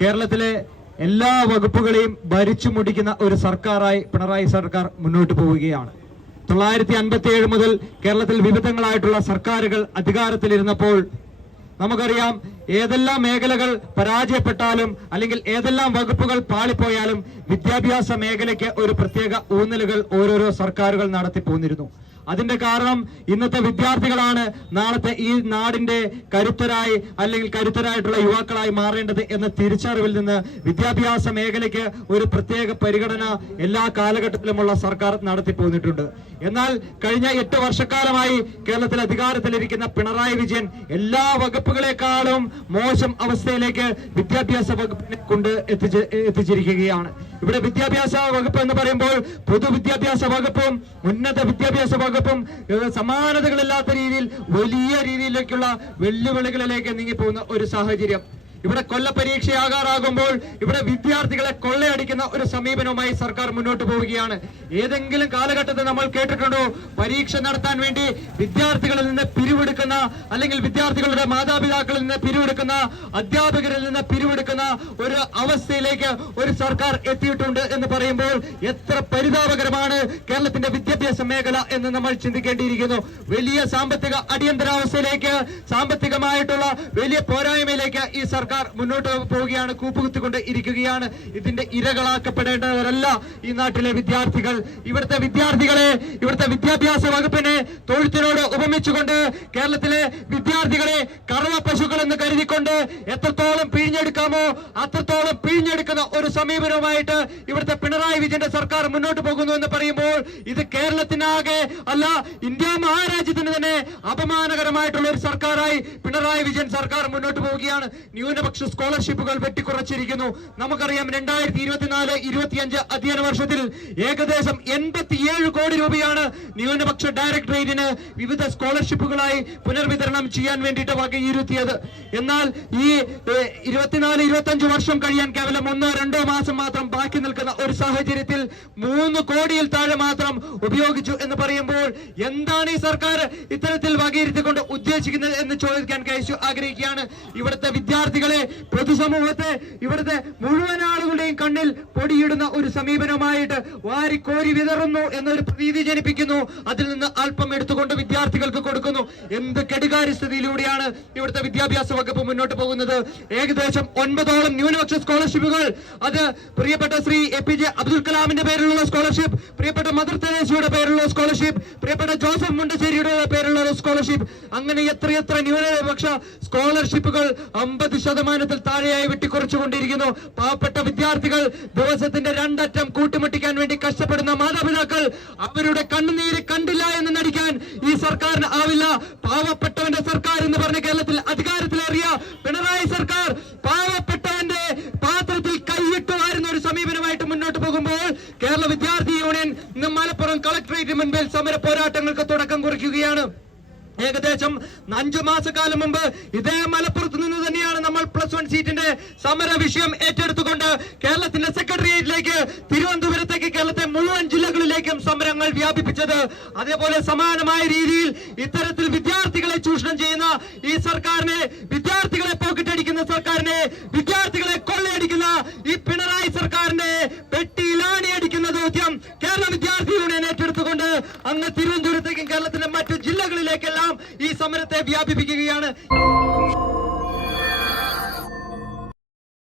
കേരളത്തിലെ എല്ലാ വകുപ്പുകളെയും ഭരിച്ചു മുടിക്കുന്ന ഒരു സർക്കാരായി പിണറായി സർക്കാർ മുന്നോട്ട് പോവുകയാണ്. 1957 മുതൽ കേരളത്തിൽ വിവിധങ്ങളായിട്ടുള്ള സർക്കാരുകൾ അധികാരത്തിലിരുന്നപ്പോൾ നമുക്കറിയാം, ഏതെല്ലാം മേഖലകൾ പരാജയപ്പെട്ടാലും അല്ലെങ്കിൽ ഏതെല്ലാം വകുപ്പുകൾ പാളിപ്പോയാലും വിദ്യാഭ്യാസ മേഖലയ്ക്ക് ഒരു പ്രത്യേക ഊന്നലുകൾ ഓരോരോ സർക്കാരുകൾ നടത്തിപ്പോന്നിരുന്നു. അതിന്റെ കാരണം ഇന്നത്തെ വിദ്യാർത്ഥികളാണ് നാളത്തെ ഈ നാടിന്റെ കരുത്തരായി അല്ലെങ്കിൽ കരുത്തരായിട്ടുള്ള യുവാക്കളായി മാറേണ്ടത് എന്ന തിരിച്ചറിവിൽ നിന്ന് വിദ്യാഭ്യാസ മേഖലയ്ക്ക് ഒരു പ്രത്യേക പരിഗണന എല്ലാ കാലഘട്ടത്തിലുമുള്ള സർക്കാർ നടത്തിപ്പോന്നിട്ടുണ്ട്. എന്നാൽ കഴിഞ്ഞ 8 വർഷക്കാലമായി കേരളത്തിൽ അധികാരത്തിലിരിക്കുന്ന പിണറായി വിജയൻ എല്ലാ വകുപ്പുകളെക്കാളും മോശം അവസ്ഥയിലേക്ക് വിദ്യാഭ്യാസ വകുപ്പിനെ കൊണ്ട് എത്തിച്ചിരിക്കുകയാണ്. ഇവിടെ വിദ്യാഭ്യാസ വകുപ്പ് എന്ന് പറയുമ്പോൾ പൊതുവിദ്യാഭ്യാസ വകുപ്പും ഉന്നത വിദ്യാഭ്യാസ വകുപ്പും സമാനതകളില്ലാത്ത രീതിയിൽ വലിയ രീതിയിലേക്കുള്ള വെല്ലുവിളികളിലേക്ക് നീങ്ങിപ്പോകുന്ന ഒരു സാഹചര്യം. ഇവിടെ കൊല്ലപരീക്ഷയാകാറാകുമ്പോൾ ഇവിടെ വിദ്യാർത്ഥികളെ കൊള്ളയടിക്കുന്ന ഒരു സമീപനവുമായി സർക്കാർ മുന്നോട്ട് പോവുകയാണ്. ഏതെങ്കിലും കാലഘട്ടത്തിൽ നമ്മൾ കേട്ടിട്ടുണ്ടോ പരീക്ഷ നടത്താൻ വേണ്ടി വിദ്യാർത്ഥികളിൽ നിന്ന് പിരിവെടുക്കുന്ന അല്ലെങ്കിൽ വിദ്യാർത്ഥികളുടെ മാതാപിതാക്കളിൽ നിന്ന് പിരിവെടുക്കുന്ന അധ്യാപകരിൽ നിന്ന് പിരിവെടുക്കുന്ന ഒരു അവസ്ഥയിലേക്ക് ഒരു സർക്കാർ എത്തിയിട്ടുണ്ട് എന്ന് പറയുമ്പോൾ എത്ര പരിതാപകരമാണ് കേരളത്തിന്റെ വിദ്യാഭ്യാസ മേഖല എന്ന് നമ്മൾ ചിന്തിക്കേണ്ടിയിരിക്കുന്നു. വലിയ സാമ്പത്തിക അടിയന്തരാവസ്ഥയിലേക്ക്, സാമ്പത്തികമായിട്ടുള്ള വലിയ പോരായ്മയിലേക്ക് ഈ സർക്കാർ മുന്നോട്ട് പോവുകയാണ്, കൂപ്പുകുത്തിക്കൊണ്ട് ഇരിക്കുകയാണ്. ഇതിന്റെ ഇരകളാക്കപ്പെടേണ്ടവരല്ല ഈ നാട്ടിലെ വിദ്യാർത്ഥികൾ. ഇവിടുത്തെ വിദ്യാർത്ഥികളെ, ഇവിടുത്തെ വിദ്യാഭ്യാസ വകുപ്പിനെ തൊഴുത്തിനോട് ഉപമിച്ചുകൊണ്ട് കേരളത്തിലെ വിദ്യാർത്ഥികളെ കറവ പശുക്കൾ എന്ന് കരുതിക്കൊണ്ട് എത്രത്തോളം പിഴിഞ്ഞെടുക്കാമോ അത്രത്തോളം പിഴിഞ്ഞെടുക്കുന്ന ഒരു സമീപനവുമായിട്ട് ഇവിടുത്തെ പിണറായി വിജയന്റെ സർക്കാർ മുന്നോട്ട് പോകുന്നു എന്ന് പറയുമ്പോൾ ഇത് കേരളത്തിനാകെ അല്ല, ഇന്ത്യ മഹാരാജ്യത്തിന് തന്നെ അപമാനകരമായിട്ടുള്ള ഒരു സർക്കാരായി പിണറായി വിജയൻ സർക്കാർ മുന്നോട്ട് പോവുകയാണ്. ന്യൂനപക്ഷ സ്കോളർഷിപ്പുകൾ വെട്ടിക്കുറച്ചിരിക്കുന്നു. നമുക്കറിയാം 2024-25 അധ്യയന വർഷത്തിൽ ഏകദേശം 87 കോടി രൂപയാണ് ന്യൂനപക്ഷ ഡയറക്ടറേറ്റിന് വിവിധ സ്കോളർഷിപ്പുകളായി പുനർവിതരണം ചെയ്യാൻ വേണ്ടിയിട്ട് വകയിരുത്തിയത്. എന്നാൽ ഈ 24-25 വർഷം കഴിയാൻ കേവലം 1-2 മാസം മാത്രം ബാക്കി നിൽക്കുന്ന ഒരു സാഹചര്യത്തിൽ 3 കോടിയിൽ താഴെ മാത്രം ഉപയോഗിച്ചു എന്ന് പറയുമ്പോൾ എന്താണ് ഈ സർക്കാർ ഇത്തരത്തിൽ വകയിരുത്തിക്കൊണ്ട് ഉദ്ദേശിക്കുന്നത് എന്ന് ചോദിക്കാൻ ആഗ്രഹിക്കുകയാണ്. ഇവിടുത്തെ വിദ്യാർത്ഥികളെ, പൊതുസമൂഹത്തെ, ഇവിടുത്തെ മുഴുവൻ ആളുകളുടെയും കണ്ണിൽ പൊടിയിടുന്ന ഒരു സമീപനമായിട്ട് വാരിക്കോരി വിതറുന്നു എന്നൊരു പ്രതീതി ജനിപ്പിക്കുന്നു. അതിൽ നിന്ന് അല്പം എടുത്തുകൊണ്ട് വിദ്യാർത്ഥികൾക്ക് കൊടുക്കുന്നു. എന്ത് കെടുകാര്യസ്ഥിതിയിലൂടെയാണ് ഇവിടുത്തെ വിദ്യാഭ്യാസ വകുപ്പ് മുന്നോട്ട് പോകുന്നത്? ഏകദേശം 9ഓളം ന്യൂനപക്ഷ സ്കോളർഷിപ്പുകൾ, അത് പ്രിയപ്പെട്ട ശ്രീ APJ അബ്ദുൽ കലാമിന്റെ പേരിലുള്ള സ്കോളർഷിപ്പ്, പ്രിയപ്പെട്ട മദർ തെരേസയുടെ പേരിലുള്ള സ്കോളർഷിപ്പ്, പ്രിയപ്പെട്ട ജോസഫ് മുണ്ടശ്ശേരിയുടെ പേരിലുള്ള സ്കോളർഷിപ്പ്, അങ്ങനെ എത്രയെത്ര ന്യൂനപക്ഷ സ്കോളർഷിപ്പുകൾ 50% താഴെയായി വെട്ടിക്കുറച്ചുകൊണ്ടിരിക്കുന്നു. പാവപ്പെട്ട വിദ്യാർത്ഥികൾ, ദിവസത്തിന്റെ 2 അറ്റം കൂട്ടിമുട്ടിക്കാൻ വേണ്ടി കഷ്ടപ്പെടുന്ന മാതാപിതാക്കൾ, അവരുടെ കണ്ണുനീര് കണ്ടില്ല എന്ന് നടിക്കാൻ ഈ സർക്കാരിന് ആവില്ല. പാവപ്പെട്ടവന്റെ സർക്കാർ എന്ന് പറഞ്ഞ കേരളത്തിൽ അധികാരത്തിലേറിയ പിണറായി സർക്കാർ പാവപ്പെട്ടവന്റെ പാത്രത്തിൽ കൈയിട്ട് വാരുന്ന ഒരു സമീപനമായിട്ട് മുന്നോട്ട് പോകുമ്പോൾ കേരള വിദ്യാർത്ഥി യൂണിയൻ ഇന്ന് മലപ്പുറം കളക്ടറേറ്റ് മുൻപിൽ സമര പോരാട്ടങ്ങൾക്ക് തുടക്കം കുറിക്കുകയാണ്. ഏകദേശം 5 മാസക്കാലം മുമ്പ് ഇതേ മലപ്പുറത്ത് നിന്ന് തന്നെയാണ് നമ്മൾ +1 സീറ്റിന്റെ സമര വിഷയം ഏറ്റെടുത്തുകൊണ്ട് കേരളത്തിന്റെ സെക്രട്ടേറിയറ്റിലേക്ക്, തിരുവനന്തപുരത്തേക്ക്, കേരളത്തെ മുഴുവൻ ജില്ലകളിലേക്കും സമരങ്ങൾ വ്യാപിപ്പിച്ചത്. അതേപോലെ സമാനമായ രീതിയിൽ ഇത്തരത്തിൽ വിദ്യാർത്ഥികളെ ചൂഷണം ചെയ്യുന്ന ഈ സർക്കാരിനെ, വിദ്യാർത്ഥികളെ പോക്കറ്റടിക്കുന്ന സർക്കാരിനെ, വിദ്യാർത്ഥികളെ കൊള്ളയടിക്കുന്ന ഈ പിണറായി സർക്കാരിനെ പെട്ടിയിലാണിയടിക്കുന്ന ദൗത്യം കേരള വിദ്യാർത്ഥി യൂണിയൻ ഏറ്റെടുത്തുകൊണ്ട് അങ്ങ് തിരുവനന്തപുരത്തേക്കും കേരളത്തിലെ മറ്റു ജില്ലകളിലേക്കെല്ലാം ഈ സമരത്തെ വ്യാപിപ്പിക്കുകയാണ്.